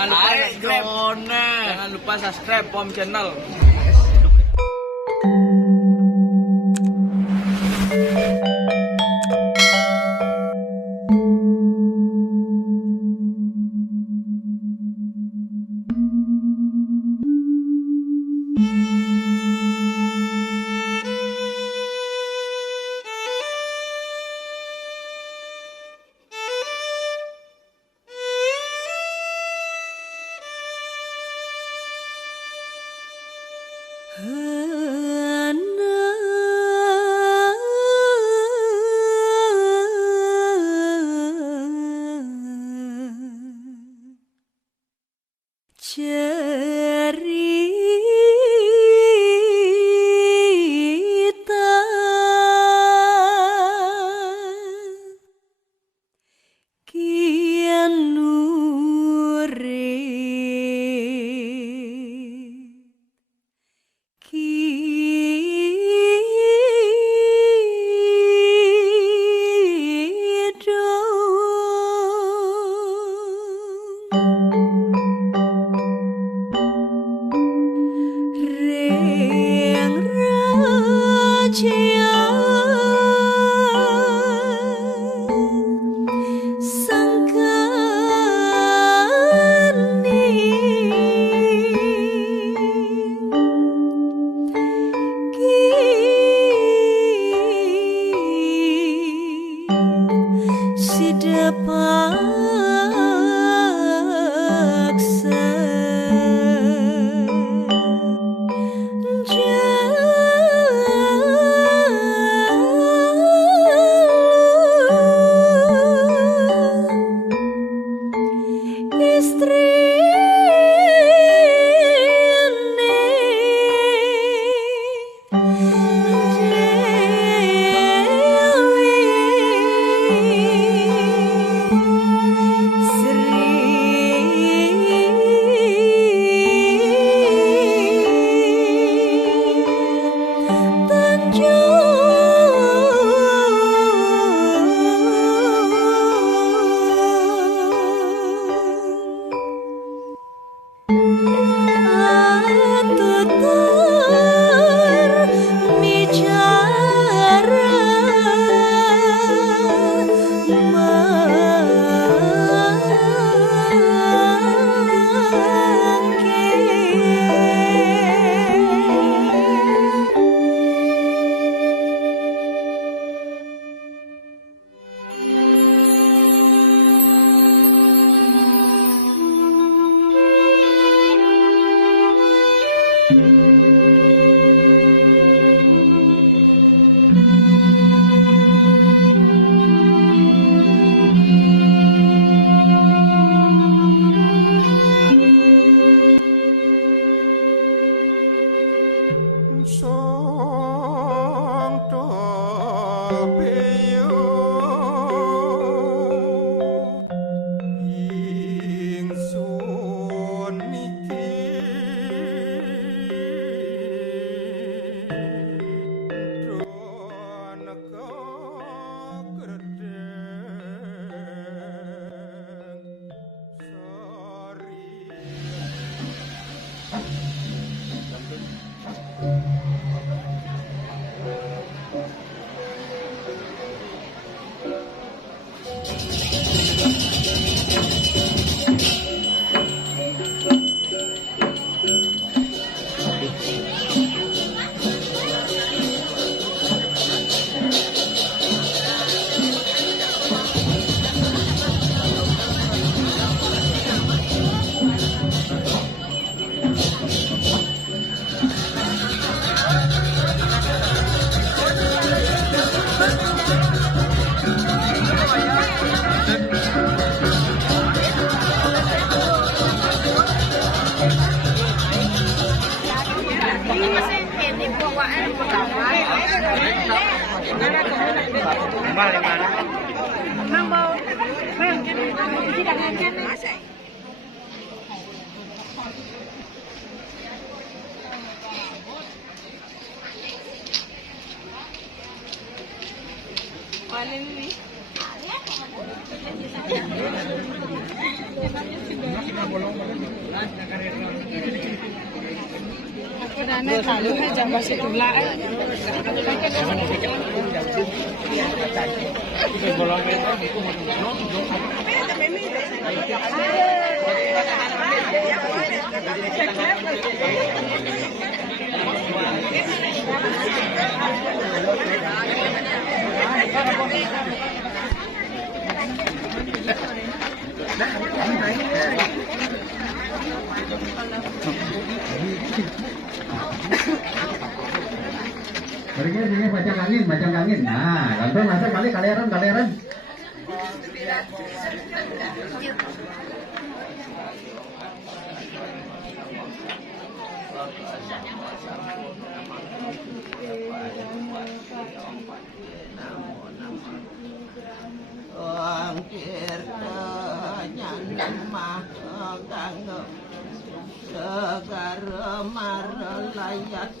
Jangan lupa subscribe POM Channel. Paling nih. Aku dana tahu hai jam basi tula Sini macam angin. Nah, langsung balik kalian. Hampir nyanyi mah kanggo segar mar layat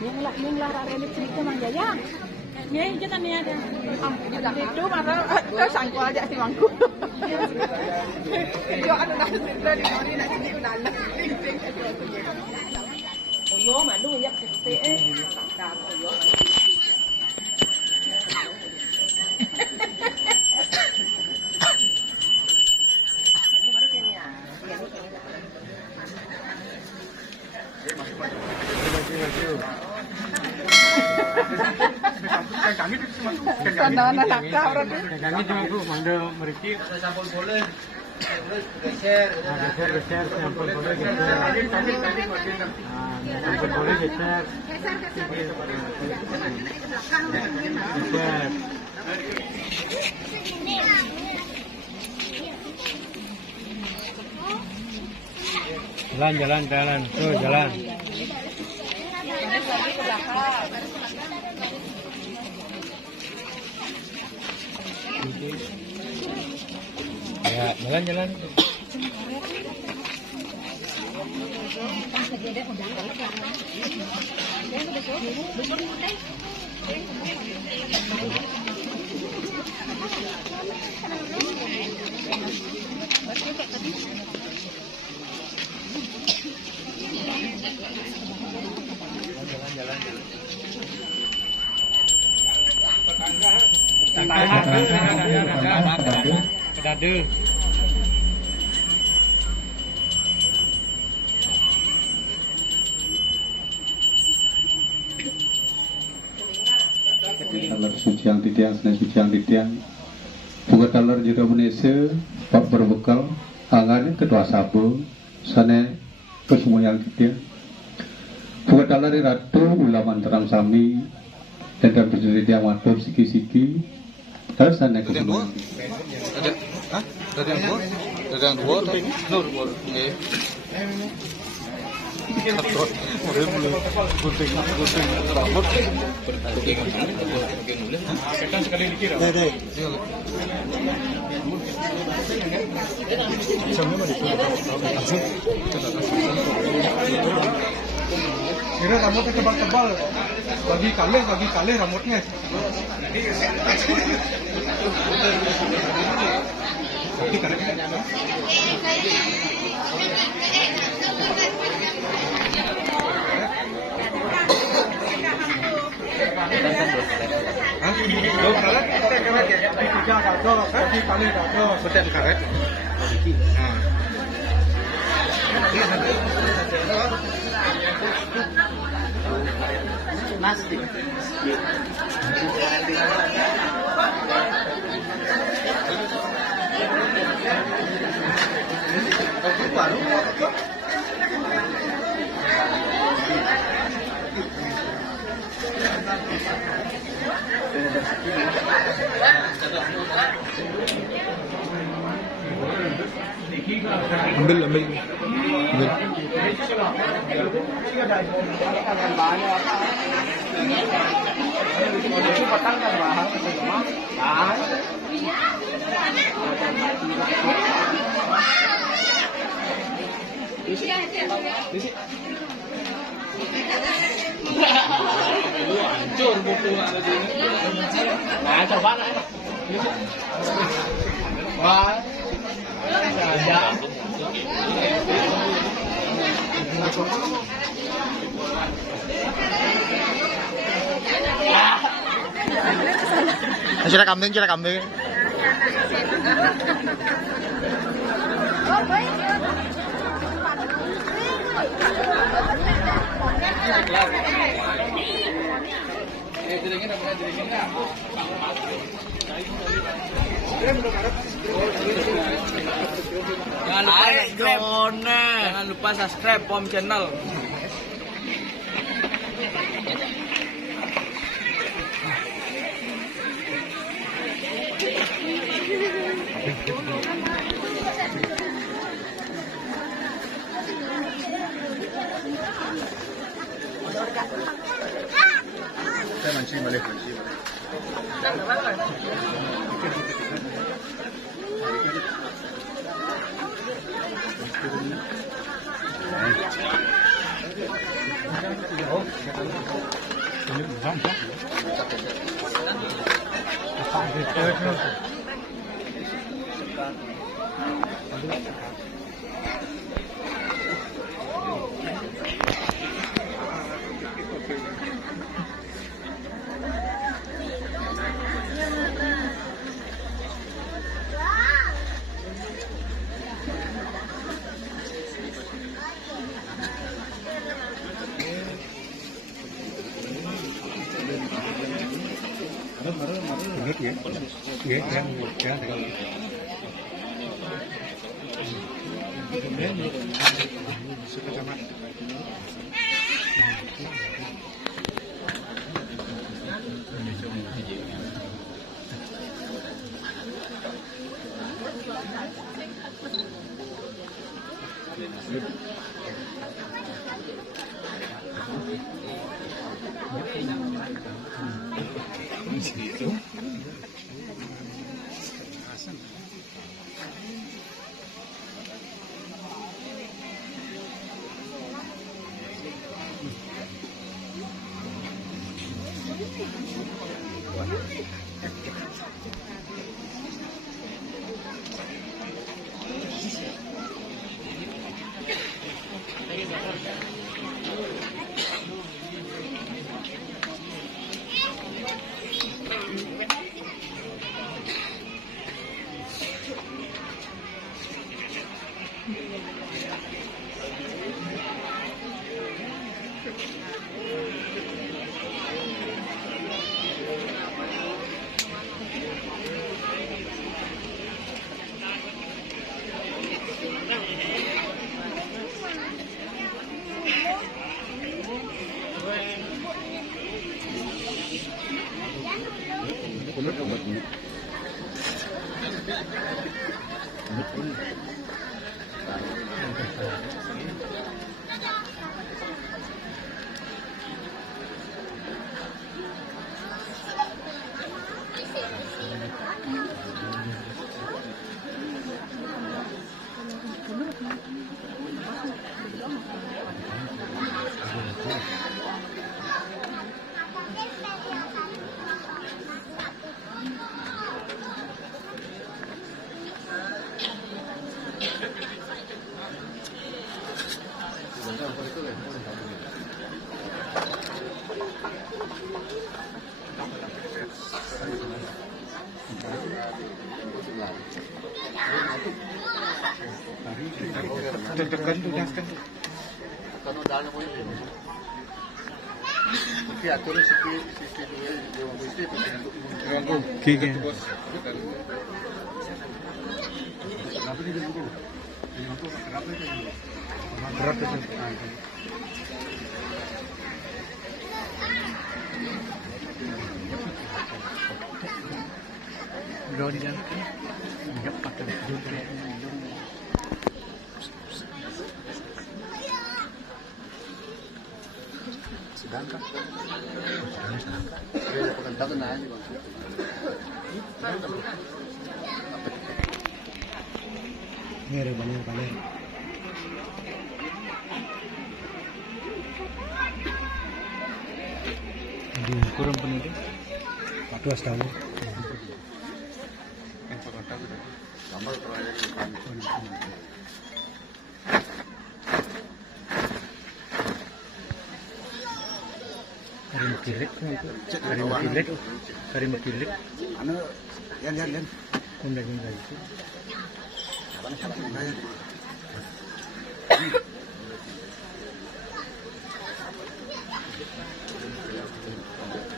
Yung lara rin dito Mang Jaya. Ngayon kita niya ada. Itu maka sangko aja si Mangku. Yo ano na sila di mari na hindi unala. Oyo manu yak kete ka oyo. Tanda anak kau orang tu. Kami cuma bro, manda mereka. Sampul bola. Geser sampul boleh geser. Sampul boleh geser. Geser. Jalan. Tuh jalan. Ya, jalan. Kedadu. Talar suci yang titiang, senai suci yang titiang. Buka talar jika Indonesia, Pak berbekal, angan ketua sabu, sana kesemua yang titiang. Buka talar ratu ulaman terang sami, dan berdiri tiang matur siki-siki, terus sana kesemua. Ada yang dua tapi nur boleh. Gunting rambut. Kan sekali dikira. Kira rambutnya tebal-tebal, bagi kalih rambutnya. Ambil. Hancur buku ada di ini. Nah, coba lah. Wah. Ya. Sila kambing. Jangan lupa subscribe Pom Channel. Saya mancing balik. Deg-degan tuh kan. Kalau dalam mau ini. Tapi aturnya sisi dua dewan mesti untuk Oke. Berat itu. Udah di jalan. Enggak pakai dulu. Sedangkan dia pengendakan aja bang. Ngeri banyak banyak. Kurang penuh deh. 14 tahun. Gambar proyek Hari makilik. anu yan. Kunda itu.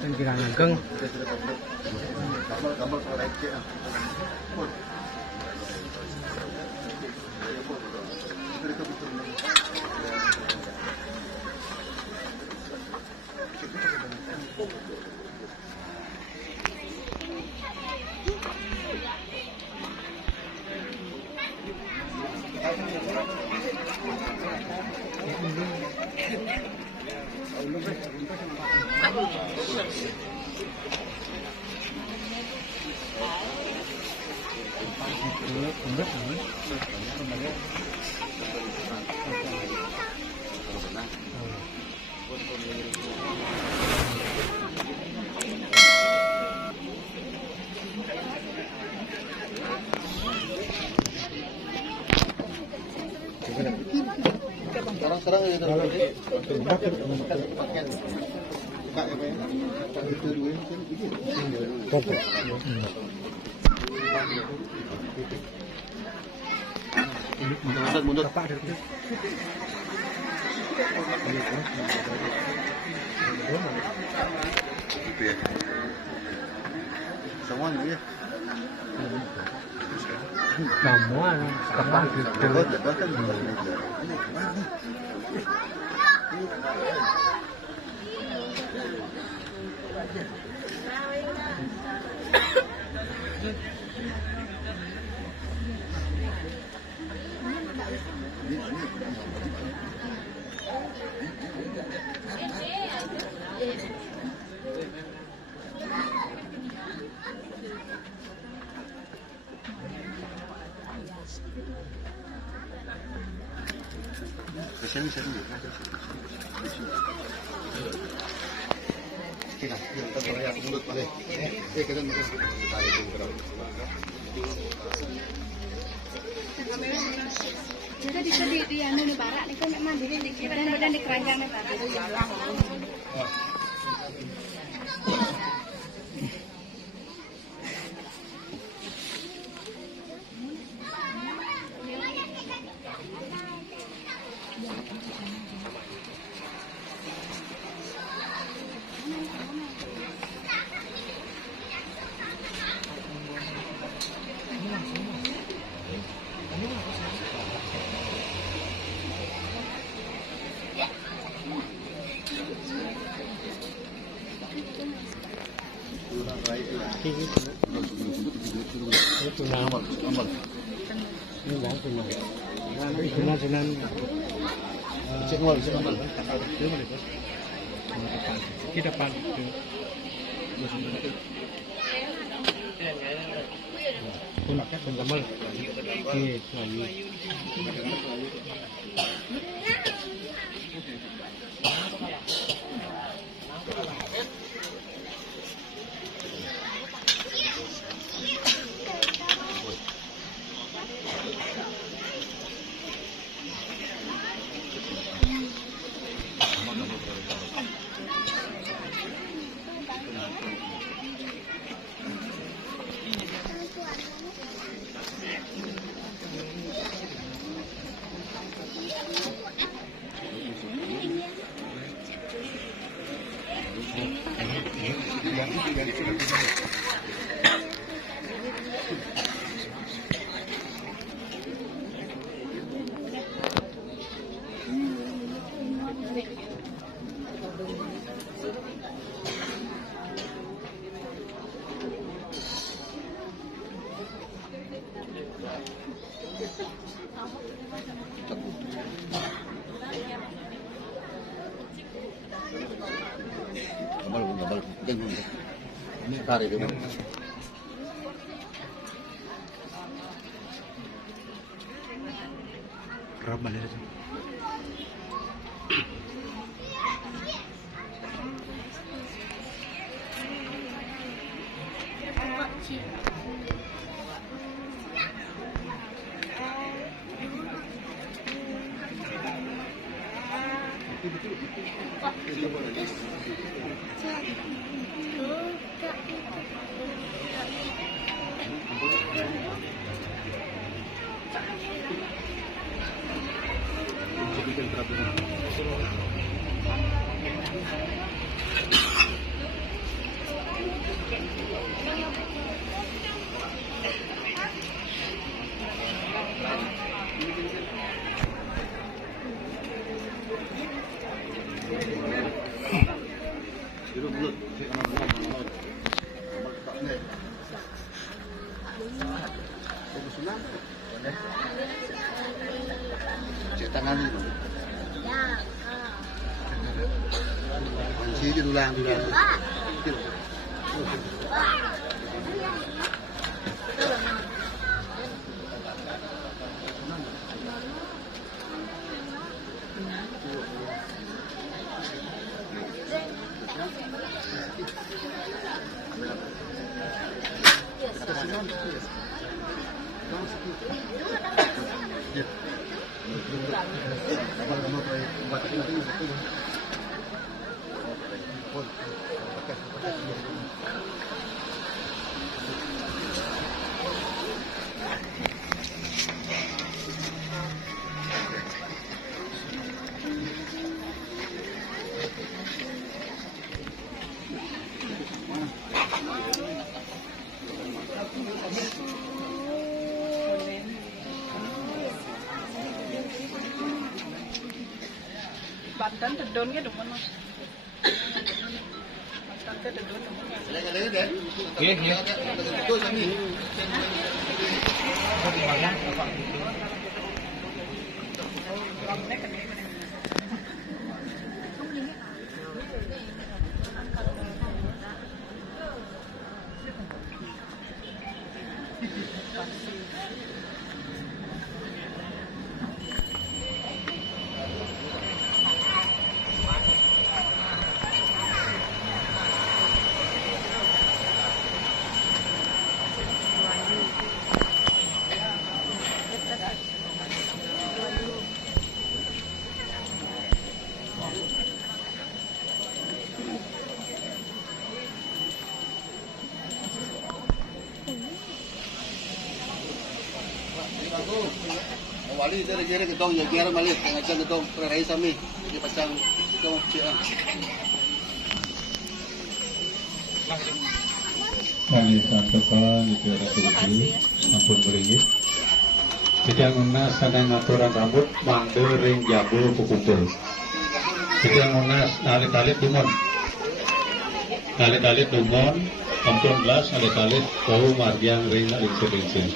Yang kira ngageng. Gambar proyek. Sekarang itu mundur. Itu ya. Semua ya. Semua kapal gitu. Jadi di anu di barak niku nek mandiri niki badan di keranjang nek barak. Kita pan. Punaknya pengamal. Berapa balik aja? Tangan itu. Kunci itu dulang. Banten tedon ke depan mas. Banten tedon depan. Iya, iya. Wali dari kira ketong ya kira malik ngajak ketong perai sami di pasang ketong cia. Kali santepan itu ada tujuh, ampun beringit. Tidak ngunas sana ngaturan rambut, mangde ring jabul kukumpul. Tidak ngunas alit-alit dumon. Alit-alit dumon, ampun belas alit-alit bau margiang ring lingsir-lingsir.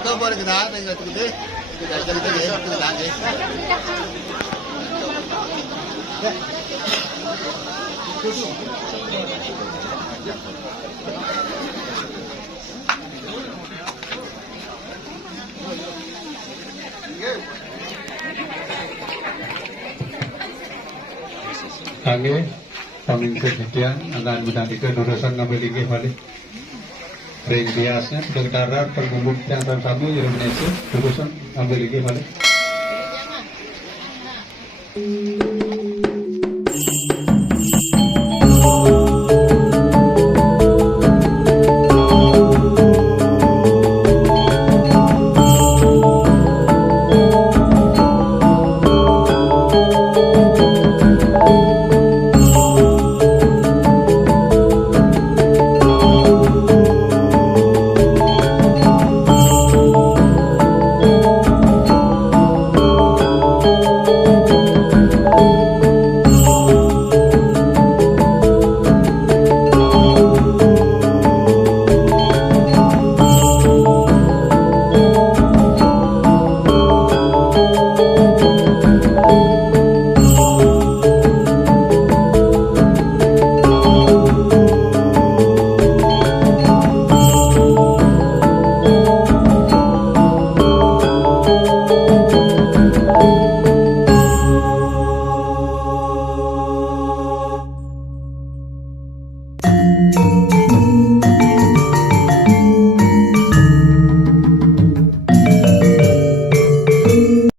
Kau boleh kena dengan tu deh. Kita jadi kita lagi. Kami pemimpin sekian akan menantikan urusan ngambil lagi balik. Ring biasnya sementara pengumpul yang sama Indonesia urusan ngambil lagi balik.